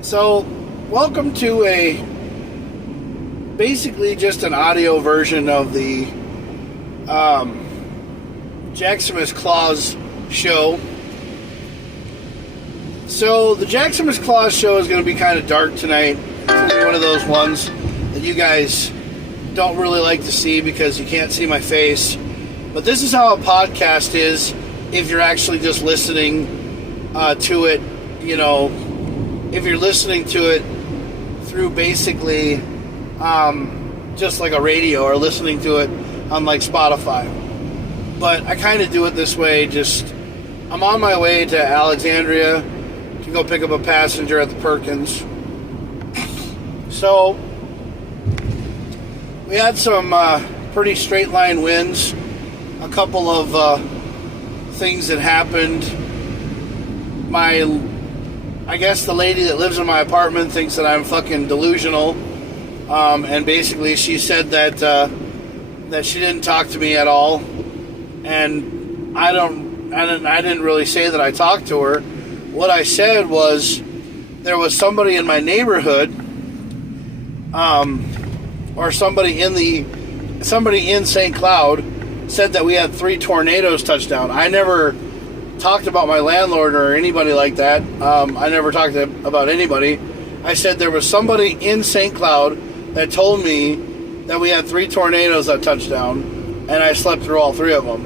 So, welcome to basically just an audio version of the JakKlauZ show. So, the JakKlauZ show is going to be kind of dark tonight. It's going to be one of those ones that you guys don't really like to see because you can't see my face. But this is how a podcast is if you're actually just listening to it, if you're listening to it through basically just like a radio or listening to it on like Spotify. But I kind of do it this way. I'm on my way to Alexandria to go pick up a passenger at the Perkins. So we had some pretty straight line wins. A couple of things that happened. I guess the lady that lives in my apartment thinks that I'm fucking delusional, and basically she said that she didn't talk to me at all, and I didn't really say that I talked to her. What I said was there was somebody in my neighborhood, or somebody in St. Cloud said that we had 3 tornadoes touch down. I never talked about my landlord or anybody like that. I never talked about anybody. I said there was somebody in St. Cloud that told me that we had 3 tornadoes that touched down, and I slept through all 3 of them.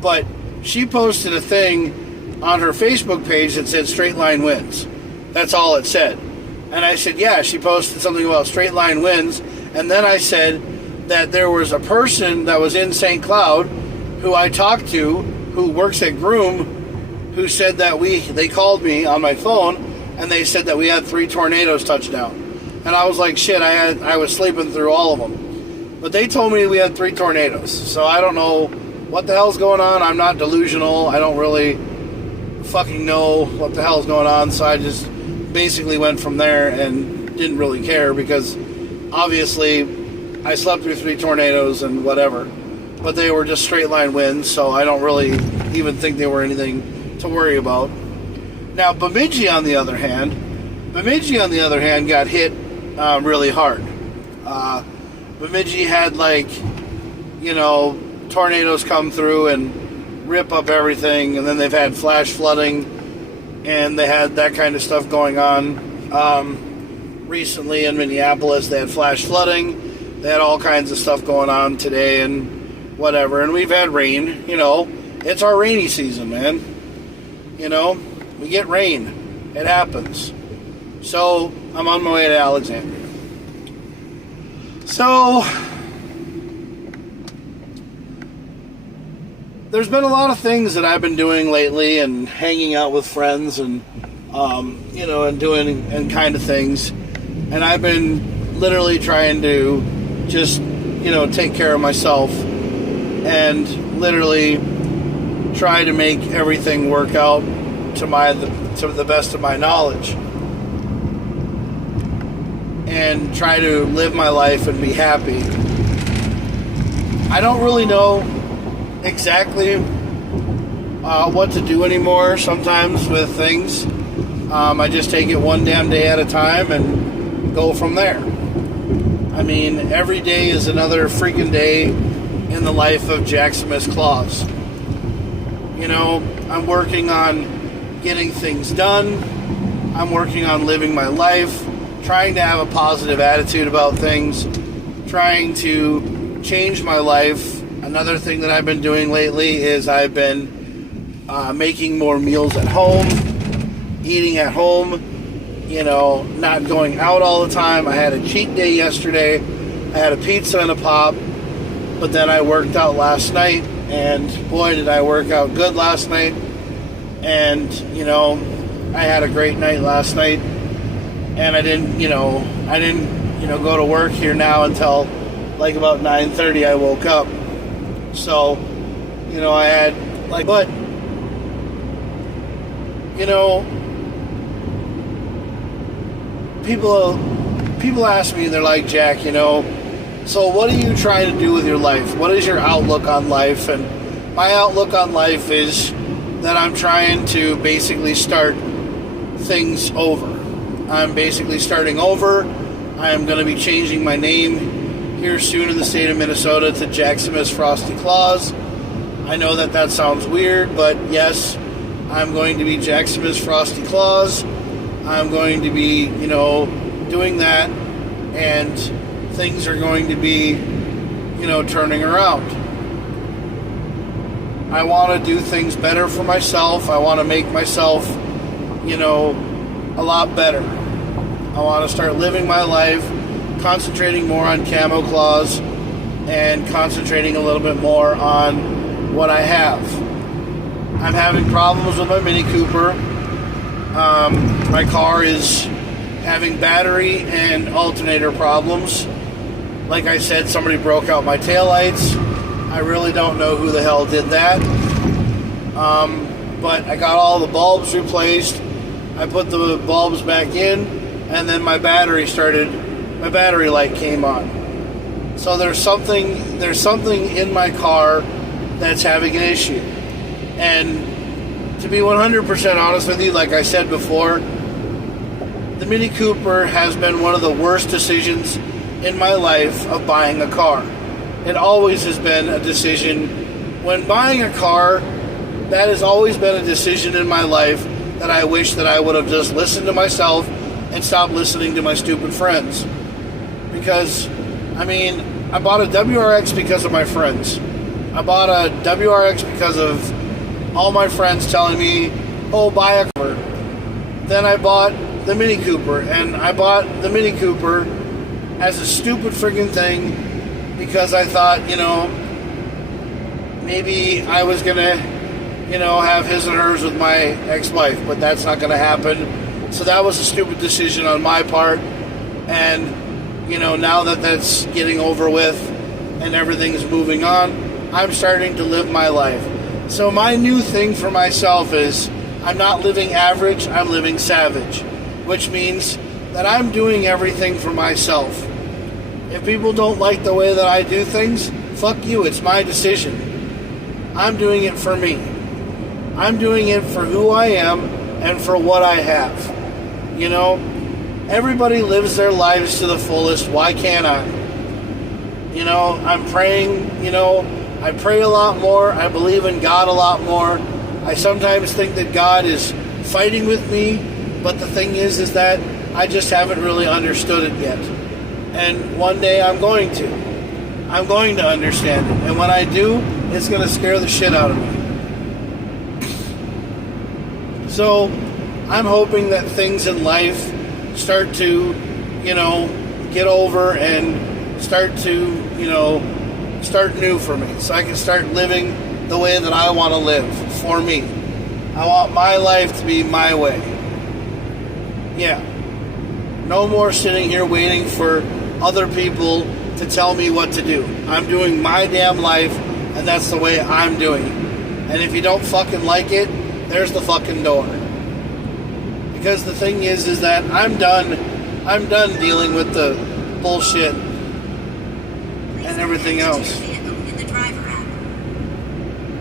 But she posted a thing on her Facebook page that said straight line winds. That's all it said. And I said, yeah, she posted something about straight line winds. And then I said that there was a person that was in St. Cloud who I talked to, who works at Groom, who said that they called me on my phone and they said that we had 3 tornadoes touch down. And I was like, shit, I was sleeping through all of them. But they told me we had 3 tornadoes. So I don't know what the hell's going on. I'm not delusional. I don't really fucking know what the hell's going on. So I just basically went from there and didn't really care because obviously I slept through 3 tornadoes and whatever. But they were just straight line winds, so I don't really even think they were anything to worry about. Now, Bemidji, on the other hand, got hit really hard. Bemidji had tornadoes come through and rip up everything, and then they've had flash flooding, and they had that kind of stuff going on. Recently in Minneapolis, they had flash flooding. They had all kinds of stuff going on today, and whatever, and we've had rain, it's our rainy season, man. We get rain. It happens. So, I'm on my way to Alexandria. So, there's been a lot of things that I've been doing lately, and hanging out with friends, and, and doing and kind of things, and I've been literally trying to just, take care of myself, and literally try to make everything work out to the best of my knowledge, and try to live my life and be happy. I don't really know exactly what to do anymore sometimes with things. I just take it one damn day at a time and go from there. I mean, every day is another freaking day in the life of JakKlauZ. I'm working on getting things done. I'm working on living my life, trying to have a positive attitude about things, trying to change my life. Another thing that I've been doing lately is I've been making more meals at home, eating at home, not going out all the time. I had a cheat day yesterday. I had a pizza and a pop. But then I worked out last night, and boy, did I work out good last night. And, I had a great night last night. And I didn't go to work here now until like about 9:30 I woke up. So, I had but people ask me, they're like, Jack, so what are you trying to do with your life? What is your outlook on life? And my outlook on life is that I'm trying to basically start things over. I'm basically starting over. I am going to be changing my name here soon in the state of Minnesota to JakKlauZ. I know that sounds weird, but yes, I'm going to be JakKlauZ. I'm going to be, doing that, and things are going to be, turning around. I want to do things better for myself. I want to make myself, a lot better. I want to start living my life, concentrating more on KamoKlauZ, and concentrating a little bit more on what I have. I'm having problems with my Mini Cooper. My car is having battery and alternator problems. Like I said, somebody broke out my taillights. I really don't know who the hell did that. But I got all the bulbs replaced. I put the bulbs back in, and then my battery light came on. So there's something in my car that's having an issue. And to be 100% honest with you, like I said before, the Mini Cooper has been one of the worst decisions in my life of buying a car. It always has been a decision. When buying a car, that has always been a decision in my life that I wish that I would have just listened to myself and stopped listening to my stupid friends. Because, I bought a WRX because of my friends. I bought a WRX because of all my friends telling me, oh, buy a car. Then I bought the Mini Cooper, and I bought the Mini Cooper as a stupid friggin' thing because I thought, maybe I was gonna, have his and hers with my ex-wife, but that's not gonna happen. So that was a stupid decision on my part, and, now that that's getting over with and everything's moving on, I'm starting to live my life. So my new thing for myself is I'm not living average, I'm living savage, which means that I'm doing everything for myself. If people don't like the way that I do things, fuck you, it's my decision. I'm doing it for me. I'm doing it for who I am and for what I have. Everybody lives their lives to the fullest. Why can't I? I'm praying, I pray a lot more. I believe in God a lot more. I sometimes think that God is fighting with me, but the thing is that I just haven't really understood it yet. And one day I'm going to. I'm going to understand it. And when I do, it's going to scare the shit out of me. So I'm hoping that things in life start to, get over and start to, start new for me. So I can start living the way that I want to live for me. I want my life to be my way. Yeah. No more sitting here waiting for other people to tell me what to do. I'm doing my damn life, and that's the way I'm doing it. And if you don't fucking like it, there's the fucking door. Because the thing is that I'm done dealing with the bullshit and everything else.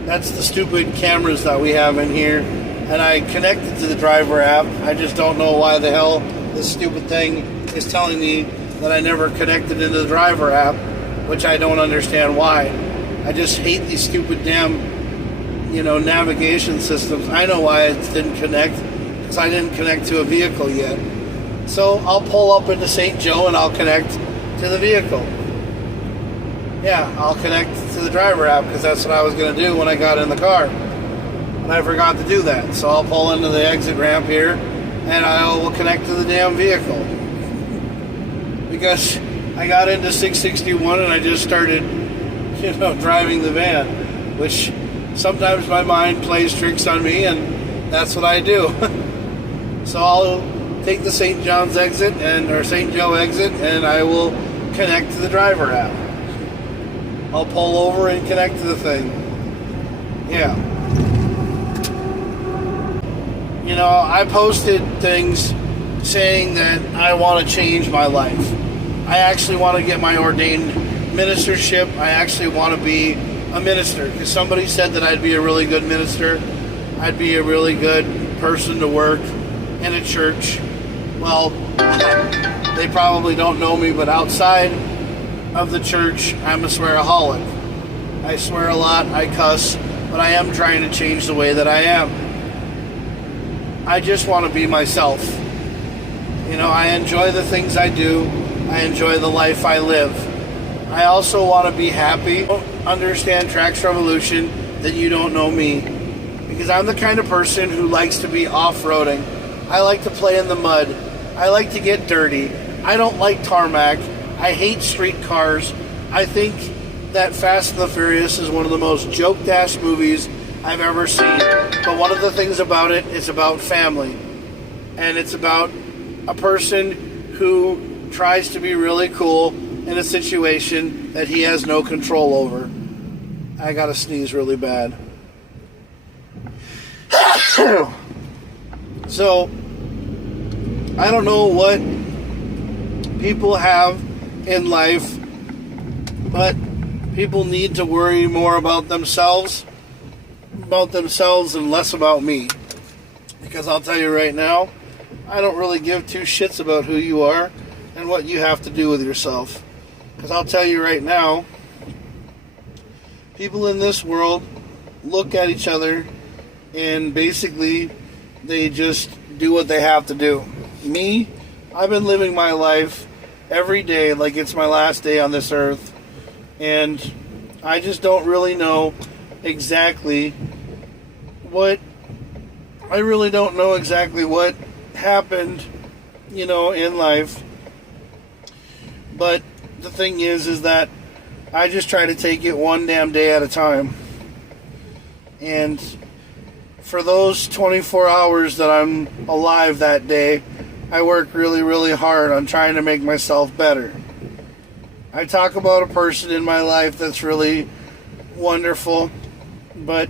That's the stupid cameras that we have in here, and I connected to the driver app. I just don't know why the hell this stupid thing is telling me that I never connected into the driver app, which I don't understand why. I just hate these stupid damn, navigation systems. I know why it didn't connect, because I didn't connect to a vehicle yet. So I'll pull up into St. Joe and I'll connect to the vehicle. Yeah, I'll connect to the driver app, because that's what I was going to do when I got in the car. And I forgot to do that. So I'll pull into the exit ramp here, and I will connect to the damn vehicle. Because I got into 661 and I just started, driving the van, which sometimes my mind plays tricks on me, and that's what I do. So I'll take the St. John's exit or St. Joe exit, and I will connect to the driver app. I'll pull over and connect to the thing. Yeah. I posted things saying that I want to change my life. I actually want to get my ordained ministership. I actually want to be a minister, because somebody said that I'd be a really good minister. I'd be a really good person to work. in a church, well, they probably don't know me, but outside of the church, I'm a swearaholic. I swear a lot, I cuss, but I am trying to change the way that I am. I just want to be myself. You know, I enjoy the things I do. I enjoy the life I live. I also want to be happy. If you don't understand Tracks Revolution, then you don't know me. Because I'm the kind of person who likes to be off-roading. I like to play in the mud. I like to get dirty. I don't like tarmac. I hate street cars. I think that Fast and the Furious is one of the most joke-ass movies I've ever seen. But one of the things about it is about family. And it's about a person who tries to be really cool in a situation that he has no control over. I gotta sneeze really bad. So, I don't know what people have in life, but people need to worry more about themselves and less about me. Because I'll tell you right now, I don't really give two shits about who you are and what you have to do with yourself. Because I'll tell you right now, people in this world look at each other and basically they just do what they have to do. Me, I've been living my life every day like it's my last day on this earth, and I just don't really know exactly what happened, you know, in life. But the thing is that I just try to take it one damn day at a time. And for those 24 hours that I'm alive that day, I work really, really hard on trying to make myself better. I talk about a person in my life that's really wonderful, but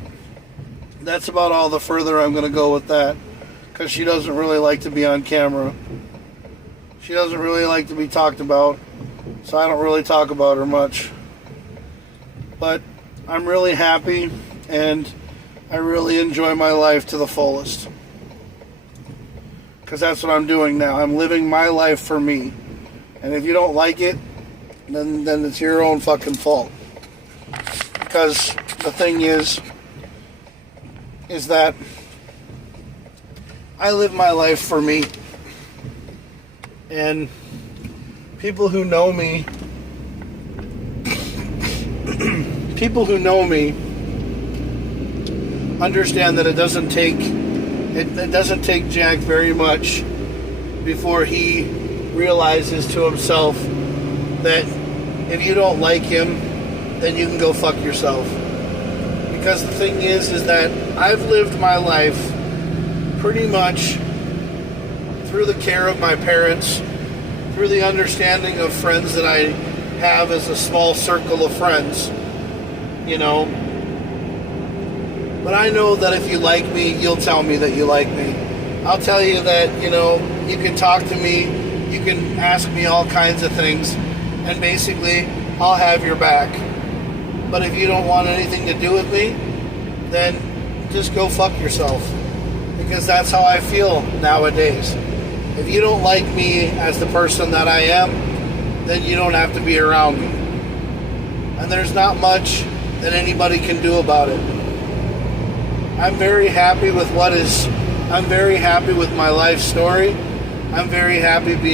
that's about all the further I'm going to go with that, because she doesn't really like to be on camera. She doesn't really like to be talked about, so I don't really talk about her much. But I'm really happy, and I really enjoy my life to the fullest. Because that's what I'm doing now. I'm living my life for me. And if you don't like it, then it's your own fucking fault. Because the thing is that I live my life for me. And people who know me understand that it doesn't take Jack very much before he realizes to himself that if you don't like him, then you can go fuck yourself. Because the thing is that I've lived my life pretty much through the care of my parents, through the understanding of friends that I have as a small circle of friends, you know. But I know that if you like me, you'll tell me that you like me. I'll tell you that, you know, you can talk to me, you can ask me all kinds of things, and basically, I'll have your back. But if you don't want anything to do with me, then just go fuck yourself. Because that's how I feel nowadays. If you don't like me as the person that I am, then you don't have to be around me. And there's not much that anybody can do about it. I'm very happy with I'm very happy with my life story. I'm very happy being.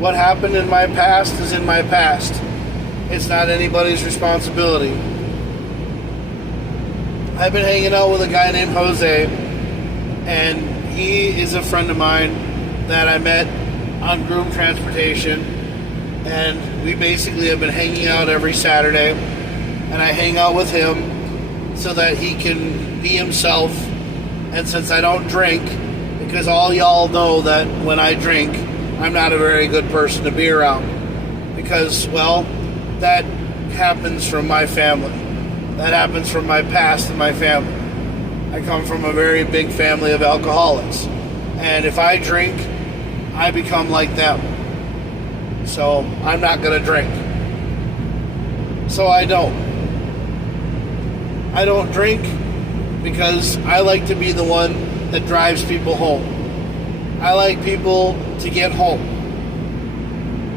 What happened in my past is in my past. It's not anybody's responsibility. I've been hanging out with a guy named Jose, and he is a friend of mine that I met on Groom Transportation, and we basically have been hanging out every Saturday, and I hang out with him so that he can be himself. And since I don't drink, because all y'all know that when I drink, I'm not a very good person to be around, because, well, that happens from my family. That happens from my past and my family. I come from a very big family of alcoholics. And if I drink, I become like them. So I'm not going to drink. So I don't. I don't drink because I like to be the one that drives people home. I like people to get home.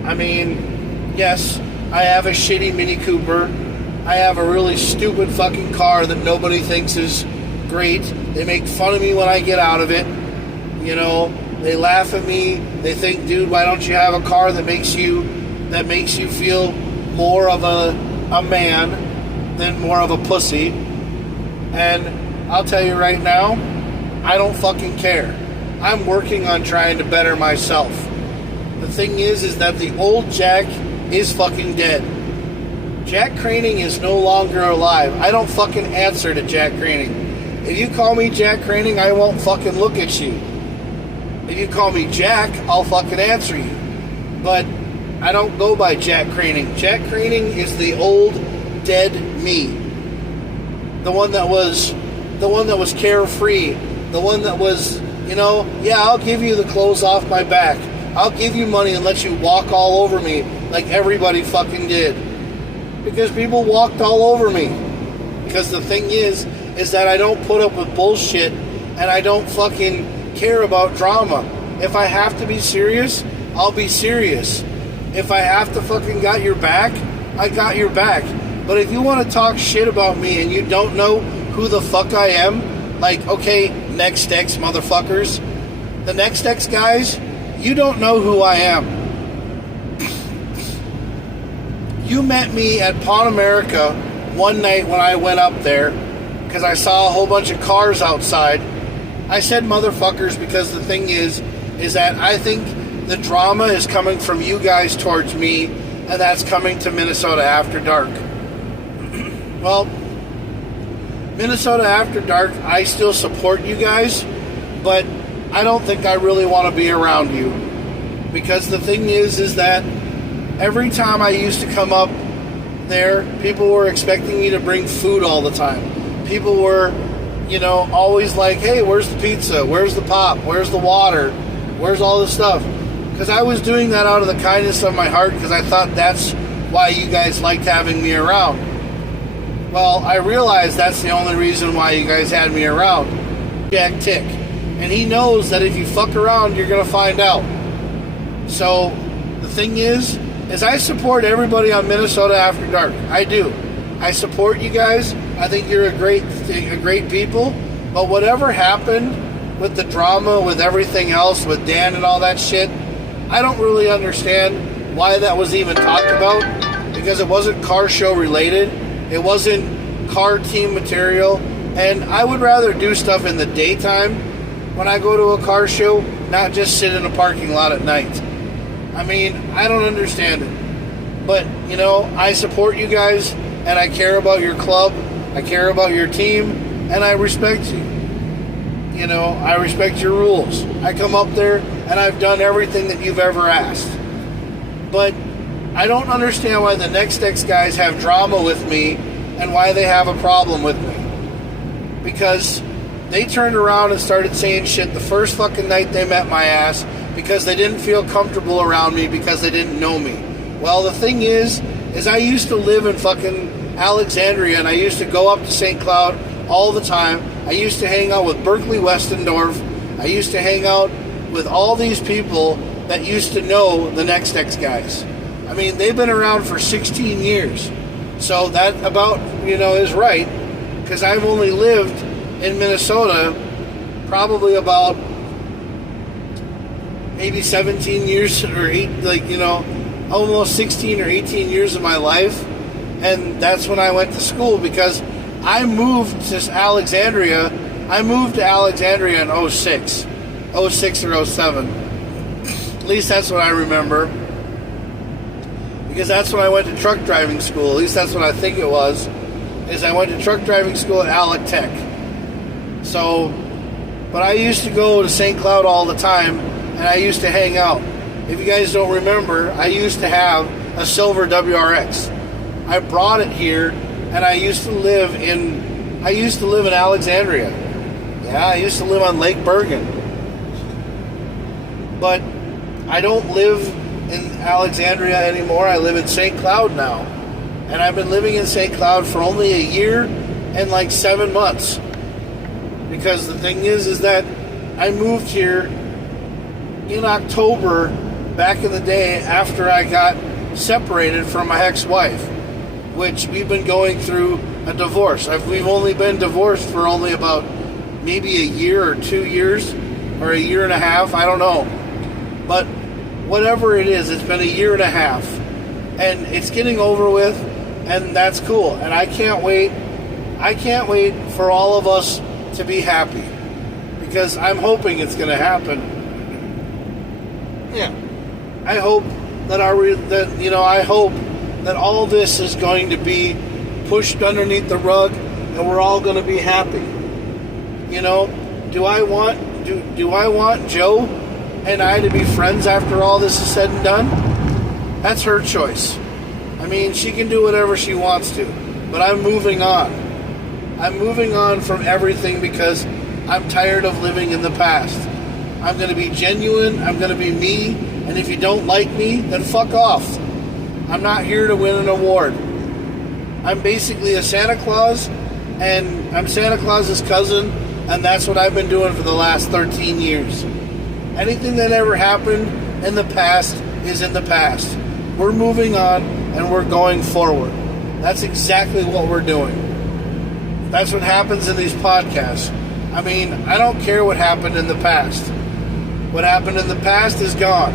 I mean, yes, I have a shitty Mini Cooper. I have a really stupid fucking car that nobody thinks is great. They make fun of me when I get out of it. You know, they laugh at me. They think, dude, why don't you have a car that makes you feel more of a man than more of a pussy? And I'll tell you right now, I don't fucking care. I'm working on trying to better myself. The thing is that the old Jack is fucking dead. Jack Craning is no longer alive. I don't fucking answer to Jack Craning. If you call me Jack Craning, I won't fucking look at you. If you call me Jack, I'll fucking answer you. But I don't go by Jack Craning. Jack Craning is the old dead me. The one that was carefree. The one that was, you know, yeah, I'll give you the clothes off my back. I'll give you money and let you walk all over me like everybody fucking did. Because people walked all over me. Because the thing is that I don't put up with bullshit and I don't fucking care about drama. If I have to be serious, I'll be serious. If I have to fucking got your back, I got your back. But if you want to talk shit about me and you don't know who the fuck I am, like, okay, Next X motherfuckers, the Next X guys, you don't know who I am. You met me at Pawn America one night when I went up there because I saw a whole bunch of cars outside. I said motherfuckers because the thing is that I think the drama is coming from you guys towards me, and that's coming to Minnesota After Dark. Well, Minnesota After Dark, I still support you guys, but I don't think I really want to be around you. Because the thing is that every time I used to come up there, people were expecting me to bring food all the time. People were, you know, always like, hey, where's the pizza? Where's the pop? Where's the water? Where's all this stuff? Because I was doing that out of the kindness of my heart because I thought that's why you guys liked having me around. Well, I realized that's the only reason why you guys had me around. Jack Tick. And he knows that if you fuck around, you're going to find out. So, the thing is I support everybody on Minnesota After Dark. I do. I support you guys. I think you're a great people. But whatever happened with the drama, with everything else, with Dan and all that shit, I don't really understand why that was even talked about. Because it wasn't car show related. It wasn't car team material. And I would rather do stuff in the daytime when I go to a car show, not just sit in a parking lot at night. I mean, I don't understand it. But, you know, I support you guys, and I care about your club, I care about your team, and I respect you. You know, I respect your rules. I come up there, and I've done everything that you've ever asked. But I don't understand why the Next X guys have drama with me, and why they have a problem with me. Because they turned around and started saying shit the first fucking night they met my ass, because they didn't feel comfortable around me because they didn't know me. Well, the thing is I used to live in fucking Alexandria, and I used to go up to St. Cloud all the time. I used to hang out with Berkeley Westendorf. I used to hang out with all these people that used to know the Next X guys. I mean, they've been around for 16 years. So that about, you know, is right, because I've only lived in Minnesota probably about maybe 17 years or almost 16 or 18 years of my life. And that's when I went to school, because I moved to Alexandria. I moved to Alexandria in 06 or 07. At least that's what I remember. Because that's when I went to truck driving school. At least that's what I think it was. Is I went to truck driving school at Alec Tech. So, but I used to go to St. Cloud all the time, and I used to hang out. If you guys don't remember, I used to have a silver WRX. I brought it here, and I used to live in Alexandria. Yeah, I used to live on Lake Bergen. But I don't live in Alexandria anymore. I live in St. Cloud now. And I've been living in St. Cloud for only a year and like 7 months. Because the thing is that I moved here in October back in the day after I got separated from my ex-wife, which we've been going through a divorce. We've only been divorced for only about maybe a year or 2 years or a year and a half. I don't know. But whatever it is, it's been a year and a half. And it's getting over with, and that's cool. And I can't wait for all of us to be happy, because I'm hoping it's going to happen. Yeah, I hope that I hope that all this is going to be pushed underneath the rug, and we're all going to be happy. Do I want Joe and I to be friends after all this is said and done? That's her choice. I mean, she can do whatever she wants to, but I'm moving on. I'm moving on from everything because I'm tired of living in the past. I'm going to be genuine. I'm going to be me. And if you don't like me, then fuck off. I'm not here to win an award. I'm basically a Santa Claus, and I'm Santa Claus's cousin, and that's what I've been doing for the last 13 years. Anything that ever happened in the past is in the past. We're moving on, and we're going forward. That's exactly what we're doing. That's what happens in these podcasts. I mean, I don't care what happened in the past. What happened in the past is gone.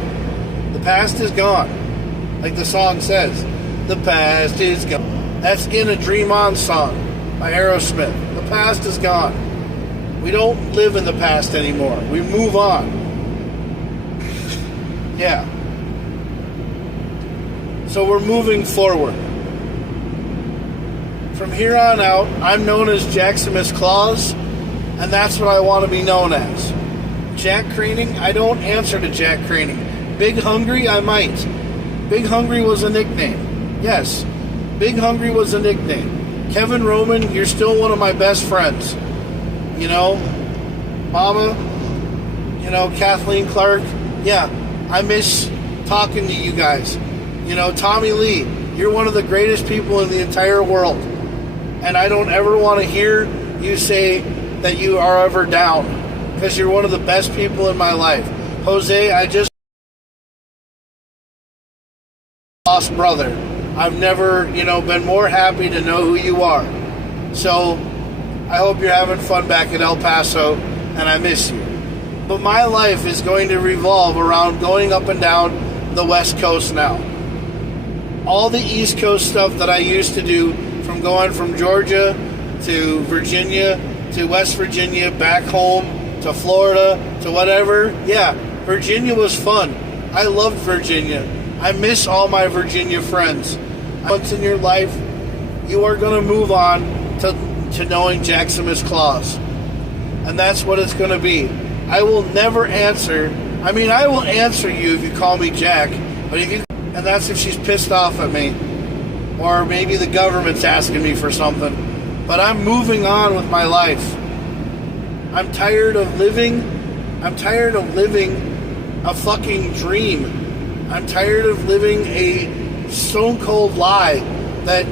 The past is gone. Like the song says, the past is gone. That's in a Dream On song by Aerosmith. The past is gone. We don't live in the past anymore. We move on. Yeah. So we're moving forward. From here on out, I'm known as JakKlauZ, and that's what I want to be known as. Jack Craning, I don't answer to Jack Craning. Big Hungry, I might. Big Hungry was a nickname. Yes, Big Hungry was a nickname. Kevin Roman, you're still one of my best friends. Mama, Kathleen Clark. Yeah, I miss talking to you guys. Tommy Lee, you're one of the greatest people in the entire world. And I don't ever want to hear you say that you are ever down, because you're one of the best people in my life. Jose, I just lost brother. I've never, been more happy to know who you are. So I hope you're having fun back in El Paso, and I miss you. But my life is going to revolve around going up and down the West Coast now. All the East Coast stuff that I used to do, from going from Georgia to Virginia to West Virginia, back home to Florida to whatever. Yeah, Virginia was fun. I loved Virginia. I miss all my Virginia friends. Once in your life, you are going to move on to knowing JakKlauZ. And that's what it's going to be. I will never answer. I mean, I will answer you if you call me Jack, but and that's if she's pissed off at me. Or maybe the government's asking me for something. But I'm moving on with my life. I'm tired of living a fucking dream. I'm tired of living a stone cold lie that,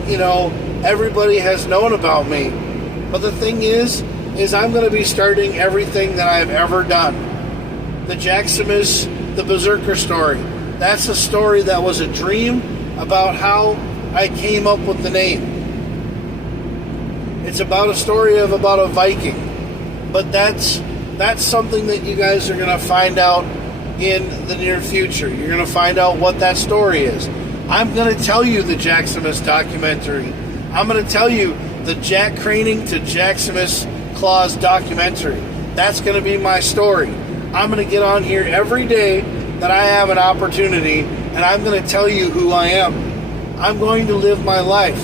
everybody has known about me. But the thing is I'm going to be starting everything that I've ever done. The JakKlauZ, the Berserker story. That's a story that was a dream about how I came up with the name. It's about a story about a Viking. But that's something that you guys are going to find out in the near future. You're going to find out what that story is. I'm going to tell you the JakKlauZ documentary. I'm going to tell you the Jack Craning to JakKlauZ documentary. That's going to be my story. I'm going to get on here every day that I have an opportunity, and I'm going to tell you who I am. I'm going to live my life.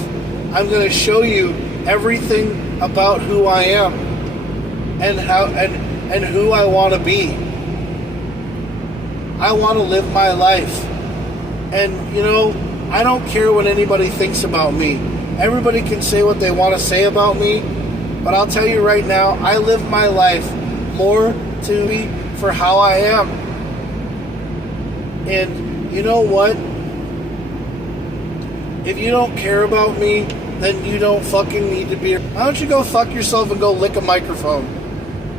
I'm going to show you everything about who I am and how and who I want to be. I want to live my life. And I don't care what anybody thinks about me. Everybody can say what they want to say about me, but I'll tell you right now, I live my life more to be for how I am. And you know what? If you don't care about me, then you don't fucking need to be. Why don't you go fuck yourself and go lick a microphone?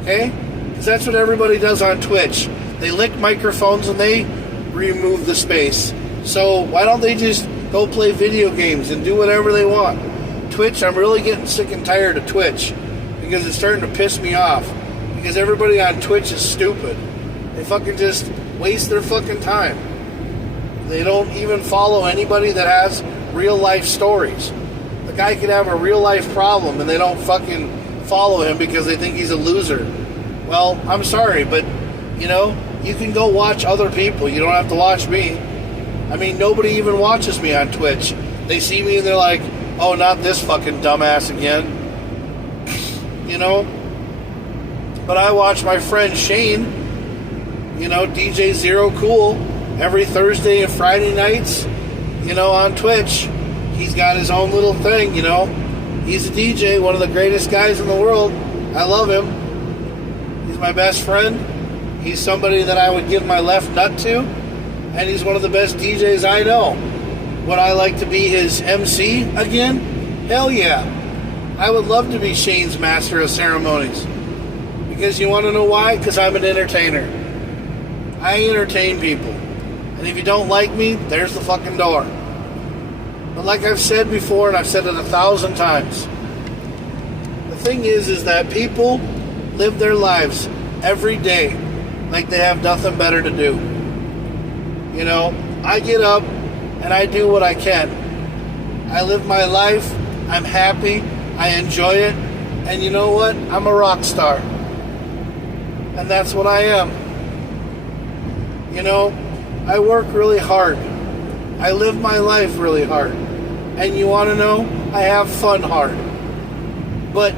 Okay? Because that's what everybody does on Twitch. They lick microphones and they remove the space. So why don't they just go play video games and do whatever they want? Twitch, I'm really getting sick and tired of Twitch because it's starting to piss me off. Because everybody on Twitch is stupid. They fucking just waste their fucking time. They don't even follow anybody that has real life stories. The guy could have a real life problem and they don't fucking follow him because they think he's a loser. Well, I'm sorry, but you know, you can go watch other people. You don't have to watch me. I mean, nobody even watches me on Twitch. They see me and they're like, oh, not this fucking dumbass again. You know? But I watch my friend Shane, you know, DJ Zero Cool, every Thursday and Friday nights, you know, on Twitch. He's got his own little thing, you know. He's a DJ, one of the greatest guys in the world. I love him. He's my best friend. He's somebody that I would give my left nut to. And he's one of the best DJs I know. Would I like to be his MC again? Hell yeah. I would love to be Shane's master of ceremonies. Because you want to know why? Because I'm an entertainer. I entertain people. And if you don't like me, there's the fucking door. But like I've said before, and I've said it 1,000 times, the thing is that people live their lives every day like they have nothing better to do. You know, I get up and I do what I can. I live my life. I'm happy. I enjoy it. And you know what? I'm a rock star. And that's what I am. You know, I work really hard. I live my life really hard. And you want to know? I have fun hard. But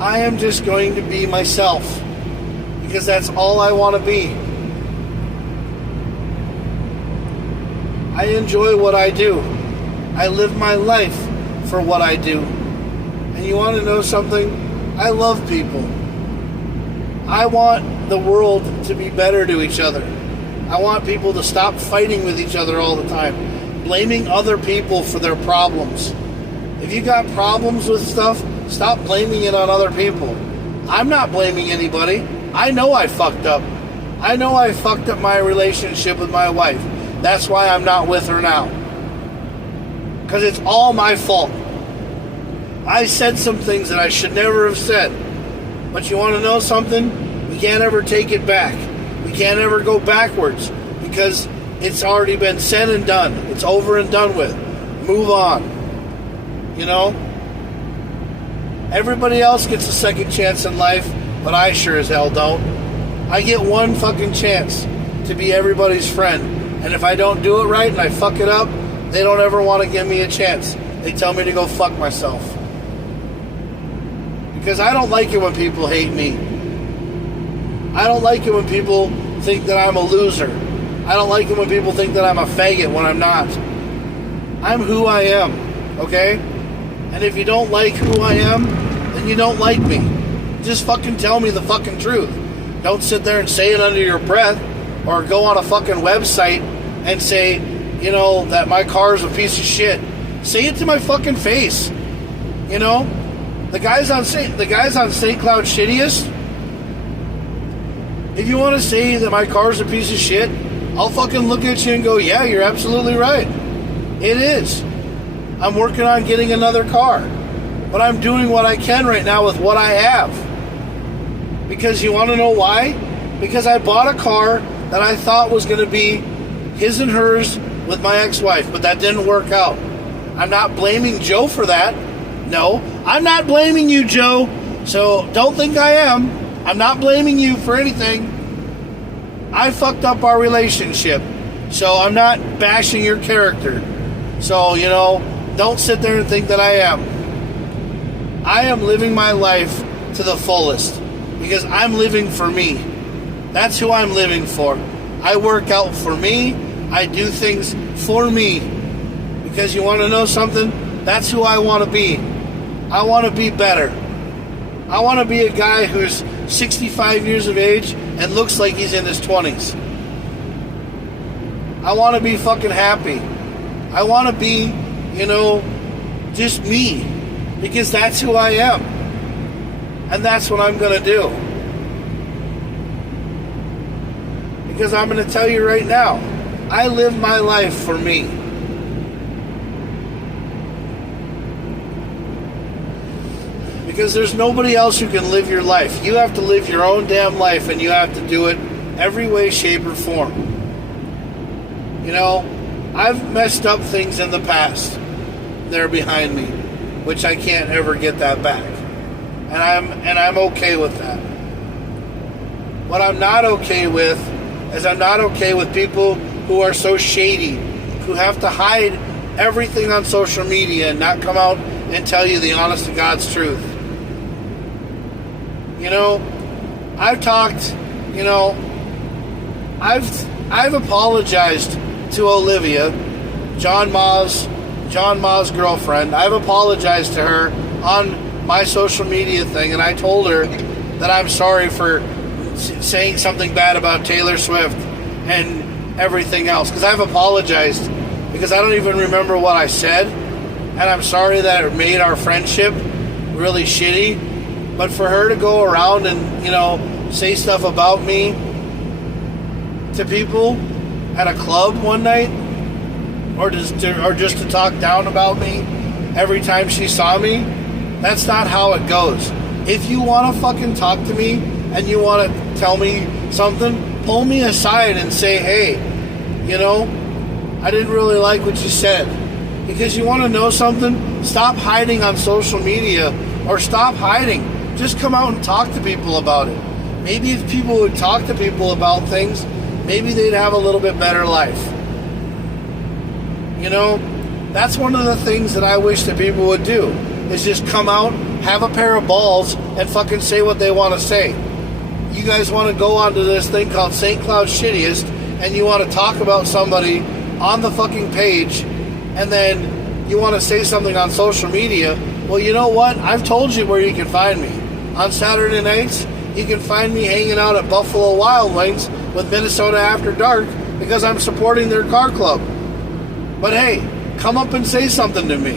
I am just going to be myself. Because that's all I want to be. I enjoy what I do. I live my life for what I do. And you want to know something? I love people. I want the world to be better to each other. I want people to stop fighting with each other all the time, blaming other people for their problems. If you got problems with stuff, stop blaming it on other people. I'm not blaming anybody. I know I fucked up. I know I fucked up my relationship with my wife. That's why I'm not with her now. Because it's all my fault. I said some things that I should never have said. But you want to know something? We can't ever take it back. We can't ever go backwards. Because it's already been said and done. It's over and done with. Move on. You know? Everybody else gets a second chance in life, but I sure as hell don't. I get one fucking chance to be everybody's friend. And if I don't do it right and I fuck it up, they don't ever want to give me a chance. They tell me to go fuck myself. Because I don't like it when people hate me. I don't like it when people think that I'm a loser. I don't like it when people think that I'm a faggot when I'm not. I'm who I am, okay? And if you don't like who I am, then you don't like me. Just fucking tell me the fucking truth. Don't sit there and say it under your breath. Or go on a fucking website and say, you know, that my car is a piece of shit. Say it to my fucking face. You know? The guys on St. KamoKlauZ Shittiest, if you want to say that my car is a piece of shit, I'll fucking look at you and go, yeah, you're absolutely right. It is. I'm working on getting another car. But I'm doing what I can right now with what I have. Because you want to know why? Because I bought a car that I thought was going to be his and hers with my ex-wife, but that didn't work out. I'm not blaming Joe for that. No, I'm not blaming you, Joe. So don't think I am. I'm not blaming you for anything. I fucked up our relationship. So I'm not bashing your character. So, you know, don't sit there and think that I am. I am living my life to the fullest because I'm living for me. That's who I'm living for. I work out for me. I do things for me. Because you want to know something? That's who I want to be. I want to be better. I want to be a guy who's 65 years of age and looks like he's in his 20s. I want to be fucking happy. I want to be, you know, just me. Because that's who I am. And that's what I'm going to do. Because I'm going to tell you right now, I live my life for me. Because there's nobody else who can live your life. You have to live your own damn life, and you have to do it every way, shape, or form. You know, I've messed up things in the past. They're behind me, which I can't ever get that back. And I'm okay with that. What I'm not okay with is I'm not okay with people who are so shady, who have to hide everything on social media and not come out and tell you the honest to God's truth. You know, I've talked, you know, I've apologized to Olivia, John Ma's girlfriend. I've apologized to her on my social media thing, and I told her that I'm sorry for saying something bad about Taylor Swift and everything else, because I've apologized, because I don't even remember what I said, and I'm sorry that it made our friendship really shitty. But for her to go around and, you know, say stuff about me to people at a club one night, or just to talk down about me every time she saw me, that's not how it goes. If you want to fucking talk to me and you want to tell me something, pull me aside and say, hey, you know, I didn't really like what you said. Because you want to know something? Stop hiding on social media, or stop hiding. Just come out and talk to people about it. Maybe if people would talk to people about things, maybe they'd have a little bit better life. You know, that's one of the things that I wish that people would do, is just come out, have a pair of balls, and fucking say what they want to say. You guys want to go onto this thing called St. Cloud Shittiest, and you want to talk about somebody on the fucking page, and then you want to say something on social media. Well, you know what? I've told you where you can find me. On Saturday nights, you can find me hanging out at Buffalo Wild Wings with Minnesota After Dark, because I'm supporting their car club. But hey, come up and say something to me.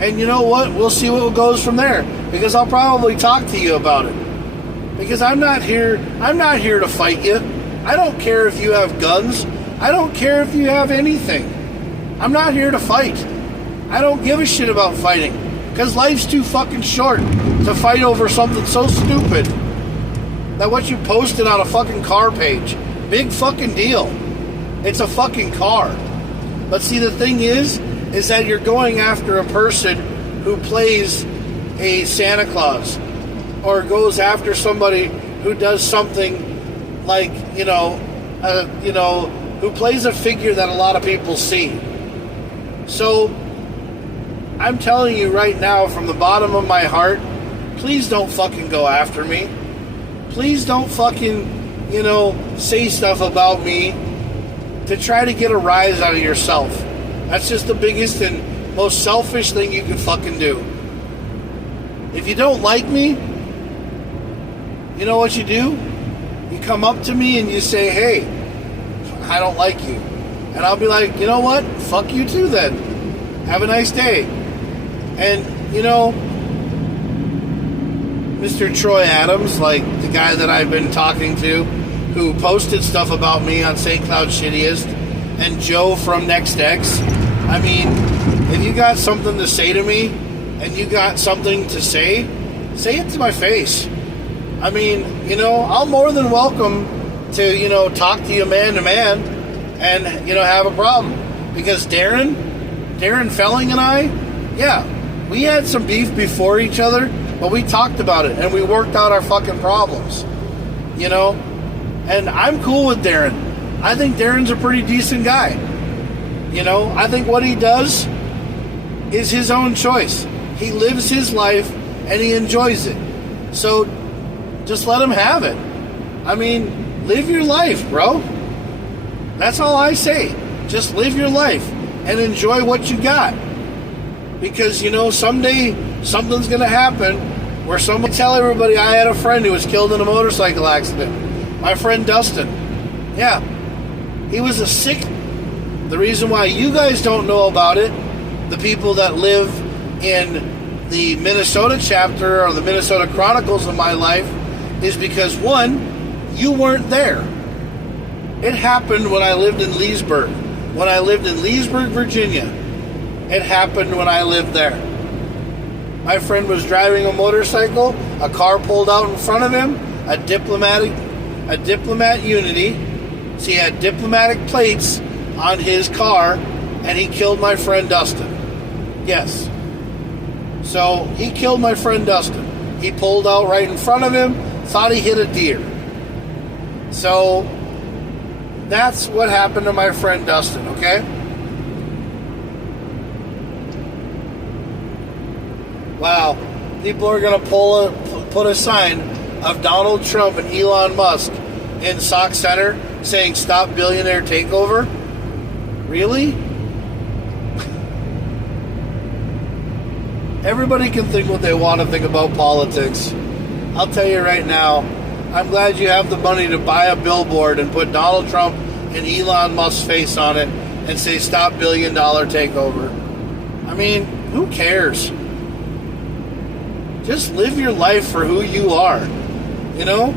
And you know what? We'll see what goes from there, because I'll probably talk to you about it. Because I'm not here to fight you. I don't care if you have guns. I don't care if you have anything. I'm not here to fight. I don't give a shit about fighting. Because life's too fucking short to fight over something so stupid that what you posted on a fucking car page. Big fucking deal. It's a fucking car. But see, the thing is that you're going after a person who plays a Santa Claus, or goes after somebody who does something like, who plays a figure that a lot of people see. So I'm telling you right now, from the bottom of my heart, please don't fucking go after me. Please don't fucking, say stuff about me to try to get a rise out of yourself. That's just the biggest and most selfish thing you can fucking do. If you don't like me, you know what you do? You come up to me and you say, hey, I don't like you. And I'll be like, you know what? Fuck you too then. Have a nice day. And, Mr. Troy Adams, like the guy that I've been talking to, who posted stuff about me on St. Cloud Shittiest, and Joe from NextX, I mean, if you got something to say to me, and you got something to say it to my face. I mean, I'm more than welcome to, talk to you man to man, and, have a problem. Because Darren Felling and I, yeah, we had some beef before each other, but we talked about it, and we worked out our fucking problems, and I'm cool with Darren. I think Darren's a pretty decent guy. I think what he does is his own choice. He lives his life, and he enjoys it. So, just let him have it. I mean, live your life, bro. That's all I say. Just live your life and enjoy what you got. Because, someday something's going to happen where someone tell everybody I had a friend who was killed in a motorcycle accident. My friend Dustin. Yeah. He was a sick... The reason why you guys don't know about it, the people that live in the Minnesota chapter or the Minnesota Chronicles of my life, is because, one, you weren't there. It happened when I lived in Leesburg. When I lived in Leesburg, Virginia. It happened when I lived there. My friend was driving a motorcycle. A car pulled out in front of him. A Diplomat Unity. So he had diplomatic plates on his car, and he killed my friend Dustin. Yes. So he killed my friend Dustin. He pulled out right in front of him, thought he hit a deer. So that's what happened to my friend Dustin, okay? Wow. People are going to put a sign of Donald Trump and Elon Musk in Sauk Center saying stop billionaire takeover? Really? Everybody can think what they want to think about politics. I'll tell you right now, I'm glad you have the money to buy a billboard and put Donald Trump and Elon Musk's face on it and say stop $1 billion takeover. I mean, who cares? Just live your life for who you are. You know?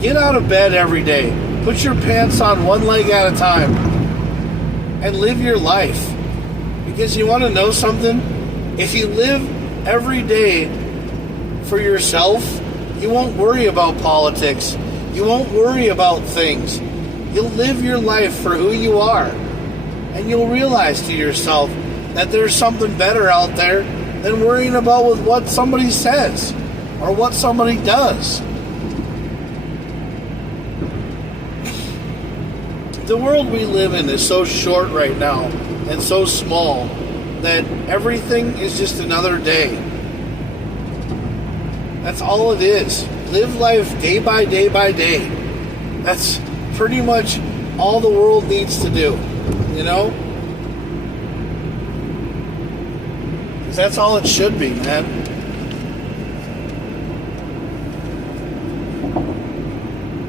Get out of bed every day. Put your pants on one leg at a time and live your life. Because you want to know something? If you live every day for yourself, you won't worry about politics. You won't worry about things. You'll live your life for who you are. And you'll realize to yourself that there's something better out there than worrying about with what somebody says or what somebody does. The world we live in is so short right now and so small that everything is just another day. That's all it is. Live life day by day by day. That's pretty much all the world needs to do, you know? 'Cause that's all it should be, man.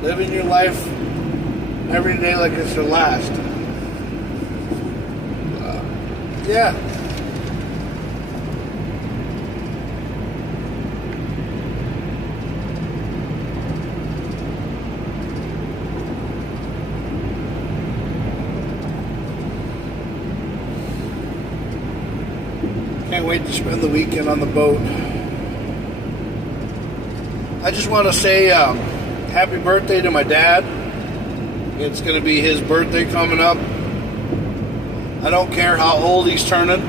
Living your life every day like it's your last. Yeah. Can't wait to spend the weekend on the boat. I just want to say happy birthday to my dad. It's going to be his birthday coming up. I don't care how old he's turning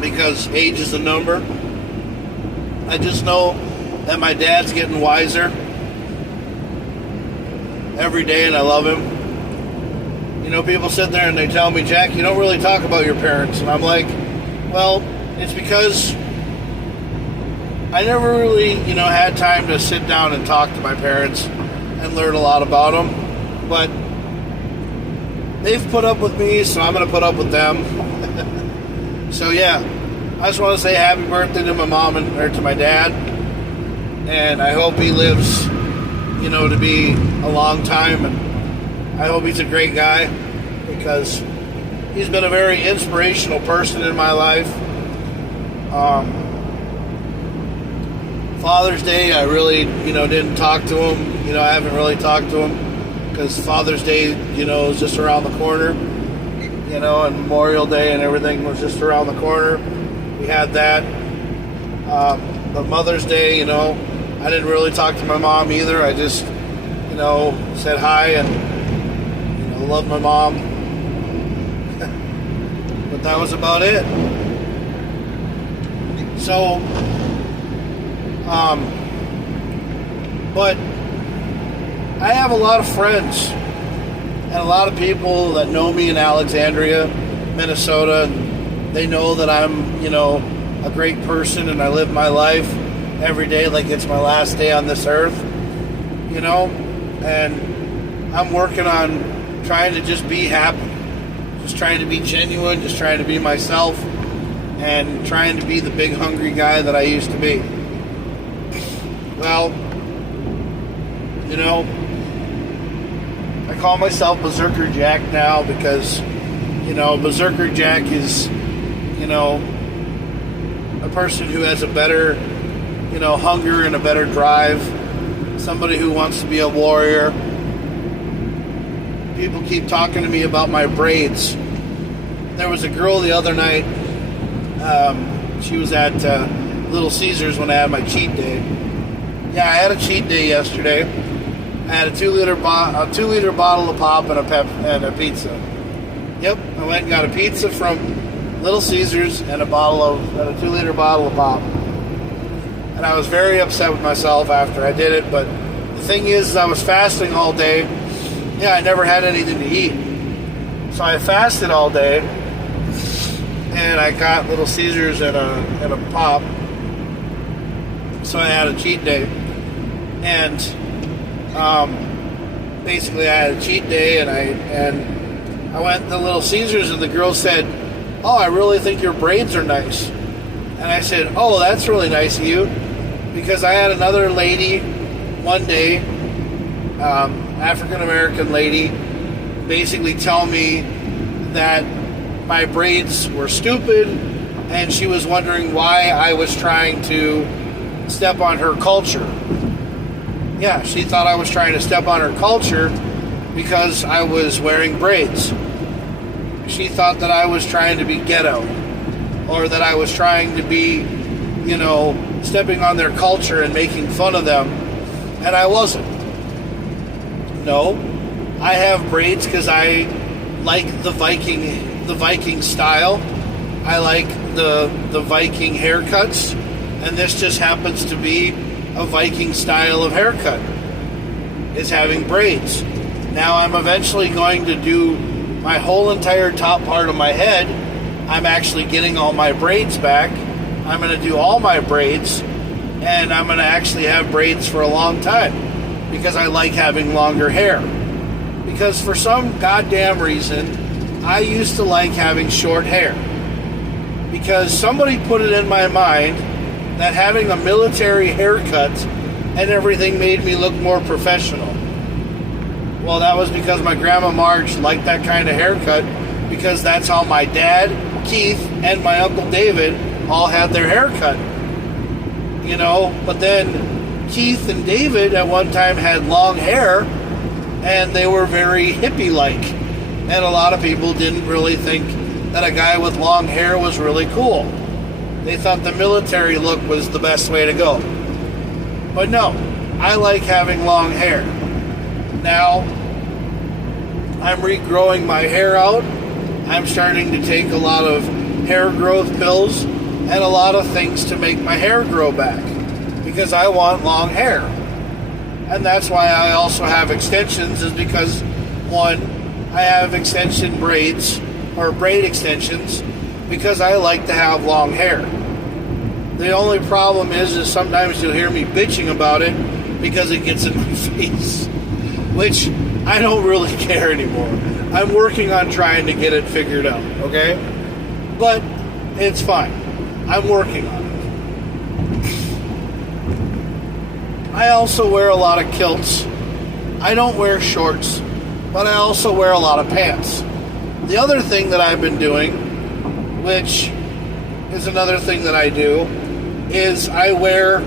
because age is a number. I just know that my dad's getting wiser every day, and I love him. You know, people sit there and they tell me, Jack, you don't really talk about your parents. And I'm like, well, it's because I never really, had time to sit down and talk to my parents and learn a lot about them. But they've put up with me, so I'm going to put up with them. So, yeah, I just want to say happy birthday to my mom or to my dad. And I hope he lives, to be a long time. And I hope he's a great guy because he's been a very inspirational person in my life. Father's Day, I really, didn't talk to him. I haven't really talked to him because Father's Day, is just around the corner. And Memorial Day and everything was just around the corner. We had that. But Mother's Day, I didn't really talk to my mom either. I just, said hi and love my mom. But that was about it. So, but I have a lot of friends and a lot of people that know me in Alexandria, Minnesota, and they know that I'm, a great person and I live my life every day like it's my last day on this earth, and I'm working on trying to just be happy, just trying to be genuine, just trying to be myself, and trying to be the big hungry guy that I used to be. Well, I call myself Berserker Jack now because, Berserker Jack is, a person who has a better, hunger and a better drive somebody who wants to be a warrior. People keep talking to me about my braids. There was a girl the other night. She was at Little Caesars when I had my cheat day. Yeah, I had a cheat day yesterday. I had a 2-liter bottle of pop and a pizza. Yep, I went and got a pizza from Little Caesars and a 2-liter bottle of pop. And I was very upset with myself after I did it. But the thing is, I was fasting all day. Yeah, I never had anything to eat. So I fasted all day. And I got Little Caesars and a pop. So I had a cheat day. And basically I had a cheat day, and I went to Little Caesars, and the girl said, "Oh, I really think your braids are nice." And I said, "Oh, that's really nice of you." Because I had another lady one day, African American lady, basically tell me that my braids were stupid, and she was wondering why I was trying to step on her culture. Yeah, she thought I was trying to step on her culture because I was wearing braids. She thought that I was trying to be ghetto, or that I was trying to be, stepping on their culture and making fun of them, and I wasn't. No, I have braids because I like the Viking style. I like the Viking haircuts, and this just happens to be a Viking style of haircut, is having braids. Now I'm eventually going to do my whole entire top part of my head. I'm actually getting all my braids back. I'm going to do all my braids, and I'm going to actually have braids for a long time because I like having longer hair. Because for some goddamn reason, I used to like having short hair. Because somebody put it in my mind that having a military haircut and everything made me look more professional. Well, that was because my grandma Marge liked that kind of haircut, because that's how my dad, Keith, and my Uncle David all had their haircut. But then Keith and David at one time had long hair, and they were very hippie-like. And a lot of people didn't really think that a guy with long hair was really cool. They thought the military look was the best way to go. But no, I like having long hair. Now, I'm regrowing my hair out. I'm starting to take a lot of hair growth pills and a lot of things to make my hair grow back, because I want long hair. And that's why I also have extensions, is because, one, I have extension braids, or braid extensions, because I like to have long hair. The only problem is sometimes you'll hear me bitching about it because it gets in my face, which I don't really care anymore. I'm working on trying to get it figured out, okay? But it's fine. I'm working on it. I also wear a lot of kilts. I don't wear shorts, but I also wear a lot of pants. The other thing that I've been doing, which is another thing that I do, is I wear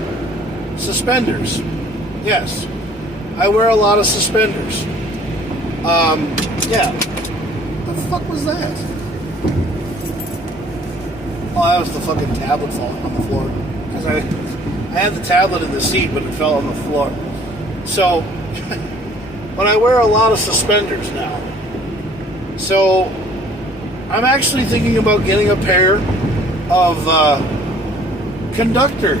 suspenders. Yes, I wear a lot of suspenders. Yeah. What the fuck was that? Oh, that was the fucking tablet falling on the floor. Because I had the tablet in the seat, but it fell on the floor. So, but I wear a lot of suspenders now. So, I'm actually thinking about getting a pair of conductor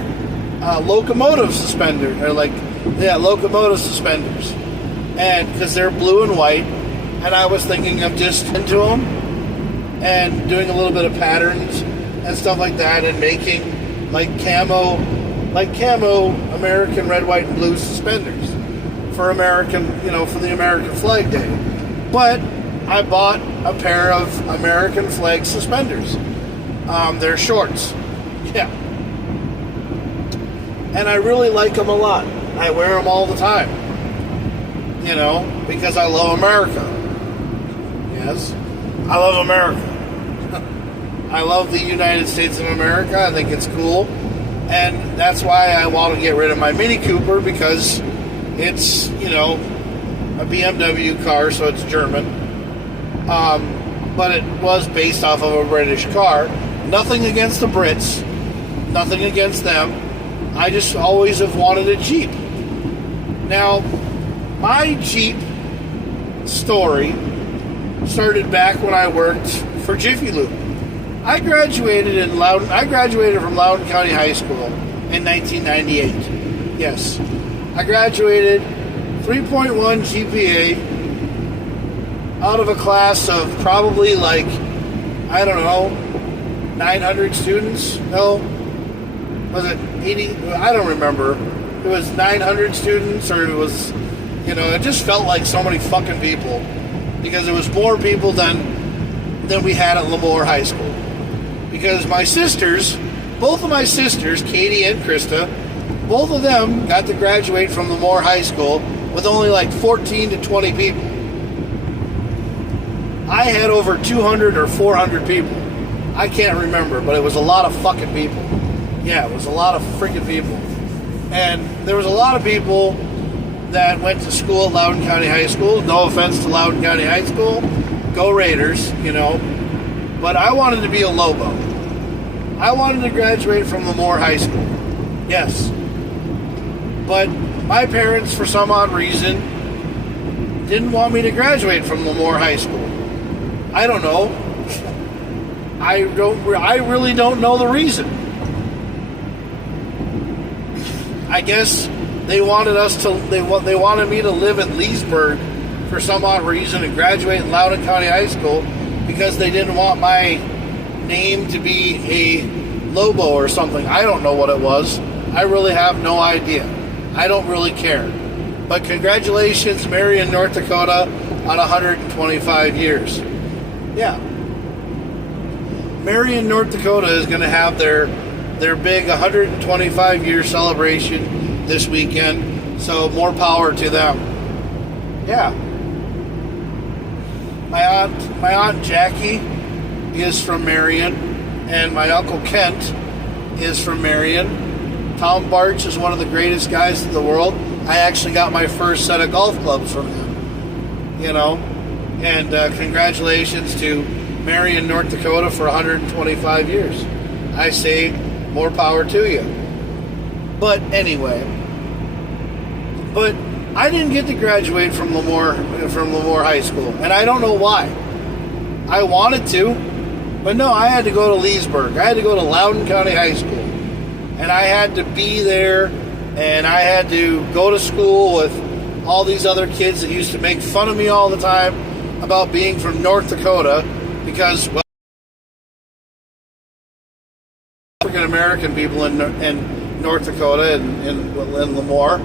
locomotive suspenders, or locomotive suspenders, and because they're blue and white, and I was thinking of just into them and doing a little bit of patterns and stuff like that, and making like camo American red, white, and blue suspenders for American, for the American Flag Day. But I bought a pair of American flag suspenders. They're shorts. Yeah. And I really like them a lot. I wear them all the time. Because I love America. Yes. I love America. I love the United States of America. I think it's cool. And that's why I want to get rid of my Mini Cooper, because It's, a BMW car, so it's German. But it was based off of a British car. Nothing against the Brits. Nothing against them. I just always have wanted a Jeep. Now, my Jeep story started back when I worked for Jiffy Lube. I graduated from Loudoun County High School in 1998. Yes. I graduated 3.1 GPA out of a class of probably 900 students. No, was it 80? I don't remember. It was 900 students, or it was, it just felt like so many fucking people, because it was more people than we had at Lemoore High School. Because my sisters, both of my sisters, Katie and Krista, both of them got to graduate from Lemoore High School with only 14 to 20 people. I had over 200 or 400 people. I can't remember, but it was a lot of fucking people. Yeah, it was a lot of freaking people. And there was a lot of people that went to school at Loudoun County High School. No offense to Loudoun County High School. Go Raiders, But I wanted to be a Lobo. I wanted to graduate from Lemoore High School. Yes. But my parents, for some odd reason, didn't want me to graduate from Lemoore High School. I don't know. I really don't know the reason. I guess they wanted they wanted me to live in Leesburg for some odd reason and graduate in Loudoun County High School, because they didn't want my name to be a Lobo or something. I don't know what it was. I really have no idea. I don't really care. But congratulations, Marion, North Dakota, on 125 years. Yeah. Marion, North Dakota is going to have their big 125 year celebration this weekend. So more power to them. Yeah. My aunt Jackie is from Marion, and my Uncle Kent is from Marion. Tom Barch is one of the greatest guys in the world. I actually got my first set of golf clubs from him. And congratulations to Marion, North Dakota for 125 years. I say more power to you. But anyway, I didn't get to graduate from Lemoore High School, and I don't know why. I wanted to, but no, I had to go to Leesburg. I had to go to Loudoun County High School, and I had to be there, and I had to go to school with all these other kids that used to make fun of me all the time about being from North Dakota, because, well, African American people in North Dakota and in Lemoore.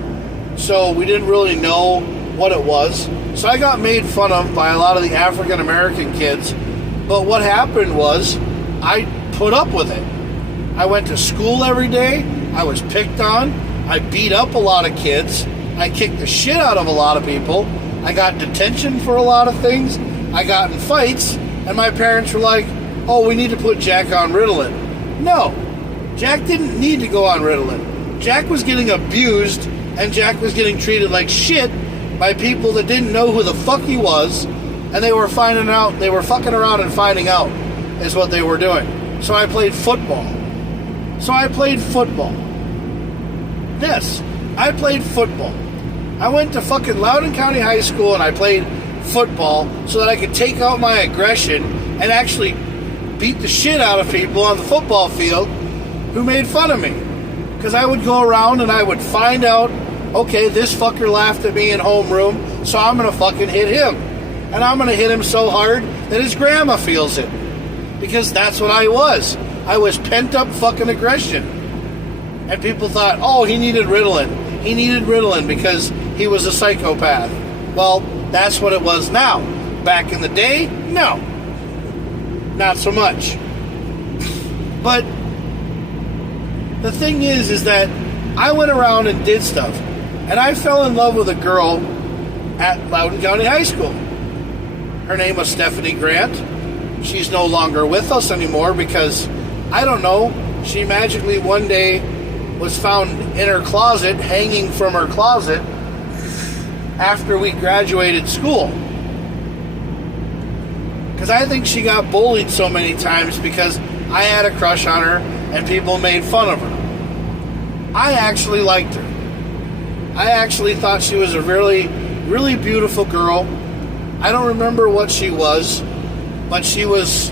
So we didn't really know what it was. So I got made fun of by a lot of the African American kids. But what happened was, I put up with it. I went to school every day. I was picked on. I beat up a lot of kids. I kicked the shit out of a lot of people. I got detention for a lot of things. I got in fights. And my parents were like, oh, we need to put Jack on Ritalin. No. Jack didn't need to go on Ritalin. Jack was getting abused, and Jack was getting treated like shit by people that didn't know who the fuck he was, and they were fucking around and finding out is what they were doing. So I played football. Yes, I played football. I went to fucking Loudoun County High School, and I played football so that I could take out my aggression and actually beat the shit out of people on the football field who made fun of me. Because I would go around and I would find out, okay, this fucker laughed at me in homeroom, so I'm going to fucking hit him. And I'm going to hit him so hard that his grandma feels it. Because that's what I was. I was pent up fucking aggression. And people thought, oh, he needed Ritalin. He needed Ritalin because he was a psychopath. Well, that's what it was now. Back in the day, no. Not so much. But the thing is that I went around and did stuff. And I fell in love with a girl at Loudoun County High School. Her name was Stephanie Grant. She's no longer with us anymore because, I don't know, she magically one day was found in her closet, hanging from her closet, after we graduated school. Because I think she got bullied so many times because I had a crush on her and people made fun of her. I actually liked her. I actually thought she was a really, really beautiful girl. I don't remember what she was, but she was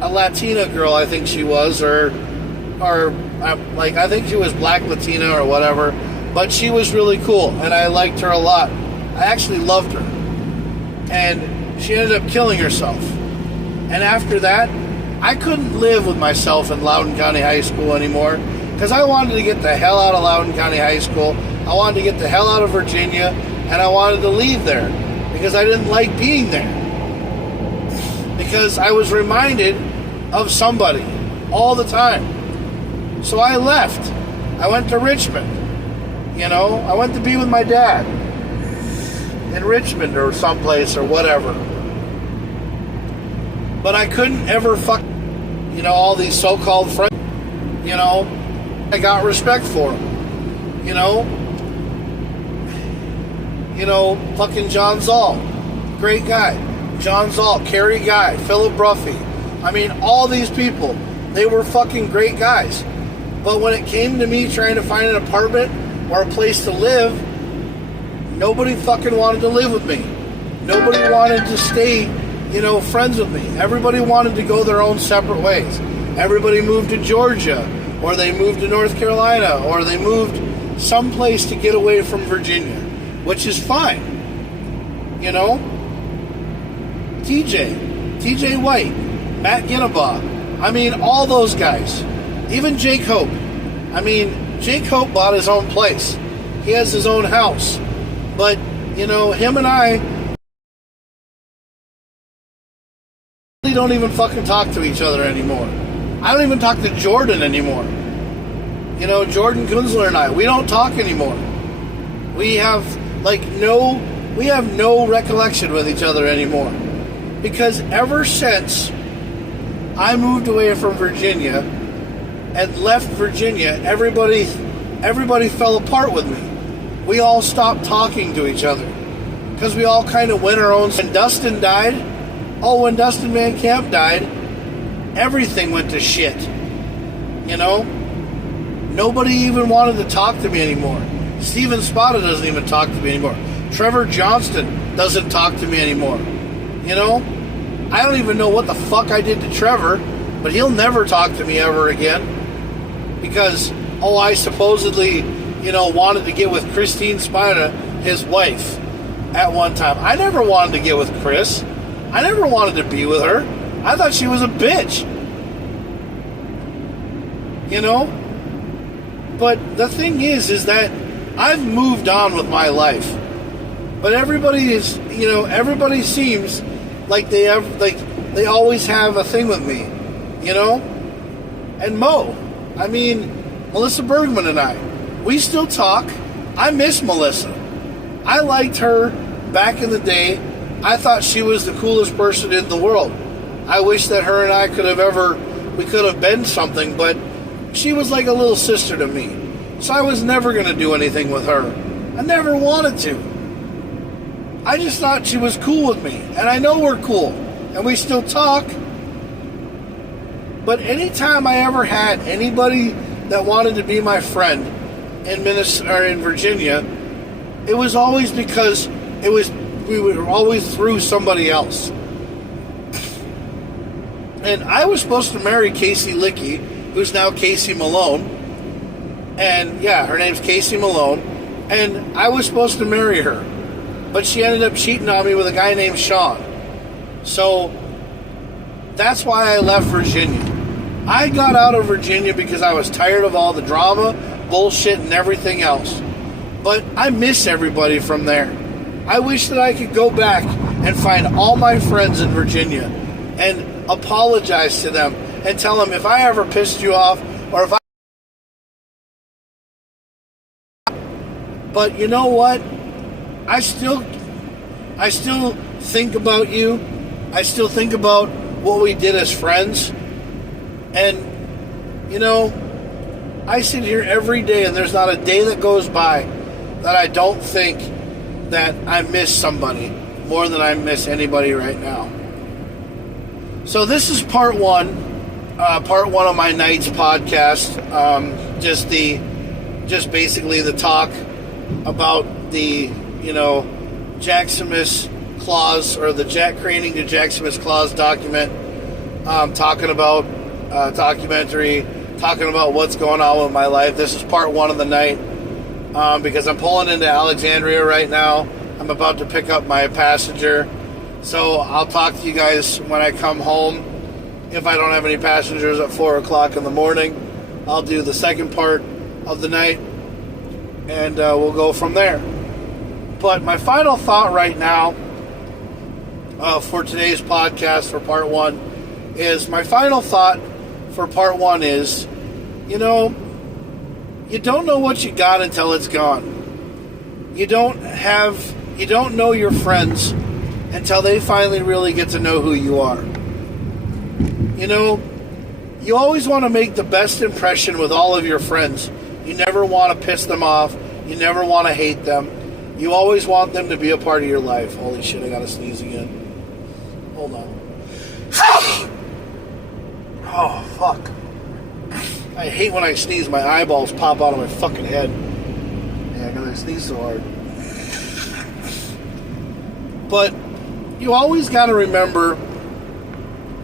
a Latina girl, I think she was, or like I think she was Black Latina or whatever. But she was really cool, and I liked her a lot. I actually loved her, and she ended up killing herself. And after that, I couldn't live with myself in Loudoun County High School anymore. Because I wanted to get the hell out of Loudoun County High School. I wanted to get the hell out of Virginia. And I wanted to leave there. Because I didn't like being there. Because I was reminded of somebody all the time. So I left. I went to Richmond. You know, I went to be with my dad. In Richmond or someplace or whatever. But I couldn't ever all these so-called friends. I got respect for him. Fucking John Zoll. Great guy. John Zoll, Kerry Guy, Philip Bruffy. I mean, all these people, they were fucking great guys. But when it came to me trying to find an apartment or a place to live, nobody fucking wanted to live with me. Nobody wanted to stay, friends with me. Everybody wanted to go their own separate ways. Everybody moved to Georgia. Or they moved to North Carolina, or they moved someplace to get away from Virginia, which is fine. TJ White, Matt Ginnebaugh, I mean, all those guys. Even Jake Hope. I mean, Jake Hope bought his own place. He has his own house. But, him and I don't even fucking talk to each other anymore. I don't even talk to Jordan anymore. Jordan Kunzler and I, we don't talk anymore. We have no recollection with each other anymore. Because ever since I moved away from Virginia and left Virginia, everybody fell apart with me. We all stopped talking to each other. Because we all kind of went our own. When Dustin died, when Dustin Van Camp died, everything went to shit. Nobody even wanted to talk to me anymore. Steven Spada doesn't even talk to me anymore. Trevor Johnston doesn't talk to me anymore. I don't even know what the fuck I did to Trevor, but he'll never talk to me ever again. Because, I supposedly, wanted to get with Christine Spada, his wife, at one time. I never wanted to get with Chris. I never wanted to be with her. I thought she was a bitch. But the thing is that I've moved on with my life. But everybody seems like they always have a thing with me. And Melissa Bergman and I, we still talk. I miss Melissa. I liked her back in the day. I thought she was the coolest person in the world. I wish that her and I could have been something, but she was like a little sister to me. So I was never going to do anything with her. I never wanted to. I just thought she was cool with me. And I know we're cool. And we still talk. But anytime I ever had anybody that wanted to be my friend in Virginia, it was always because we were always through somebody else. And I was supposed to marry Casey Lickey, who's now Casey Malone. And yeah, her name's Casey Malone. And I was supposed to marry her. But she ended up cheating on me with a guy named Sean. So that's why I left Virginia. I got out of Virginia because I was tired of all the drama, bullshit, and everything else. But I miss everybody from there. I wish that I could go back and find all my friends in Virginia and apologize to them and tell them if I ever pissed you off or if I... But you know what? I still think about you. I still think about what we did as friends. And, I sit here every day and there's not a day that goes by that I don't think that I miss somebody more than I miss anybody right now. So this is part one of my night's podcast. Just basically the talk about the, JakKlauZ, or the Jack Craning to JakKlauZ document. Talking about documentary, talking about what's going on with my life. This is part one of the night, because I'm pulling into Alexandria right now. I'm about to pick up my passenger, so I'll talk to you guys when I come home. If I don't have any passengers at 4 o'clock in the morning, I'll do the second part of the night, and we'll go from there. But my final thought right now for today's podcast for part one is, you don't know what you got until it's gone. You don't know your friends until they finally really get to know who you are. You always want to make the best impression with all of your friends. You never want to piss them off. You never want to hate them. You always want them to be a part of your life. Holy shit, I gotta sneeze again. Hold on. Oh, fuck. I hate when I sneeze, my eyeballs pop out of my fucking head. Yeah, because I sneeze so hard. But you always got to remember,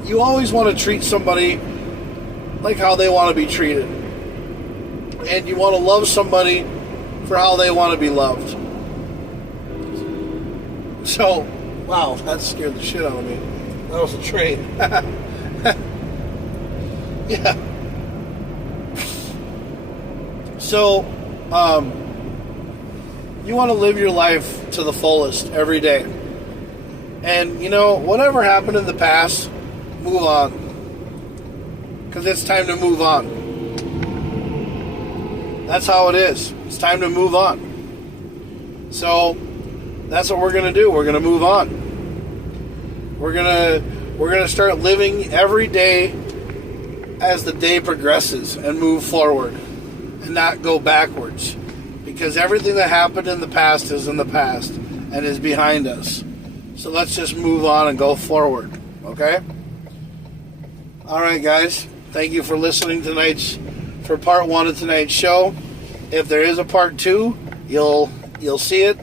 you always want to treat somebody like how they want to be treated. And you want to love somebody for how they want to be loved. So, wow, that scared the shit out of me. That was a train. Yeah. So, you want to live your life to the fullest every day. And, whatever happened in the past, move on. Because it's time to move on. That's how it is. It's time to move on. So, that's what we're going to do. We're going to move on. We're going to start living every day as the day progresses and move forward and not go backwards. Because everything that happened in the past is in the past and is behind us. So let's just move on and go forward. Okay? Alright, guys. Thank you for listening for part one of tonight's show. If there is a part two, you'll see it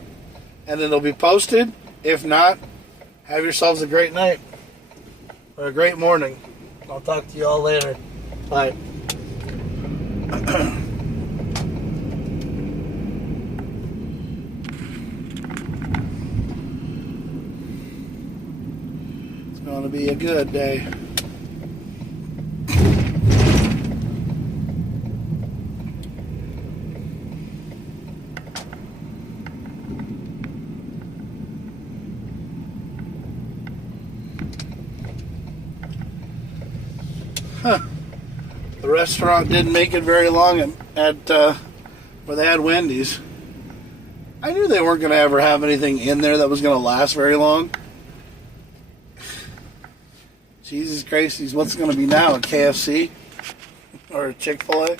and it'll be posted. If not, have yourselves a great night or a great morning. I'll talk to you all later. Bye. It's going to be a good day. The restaurant didn't make it very long at where they had Wendy's. I knew they weren't going to ever have anything in there that was going to last very long. Jesus Christ, what's it going to be now? A KFC? Or a Chick-fil-A?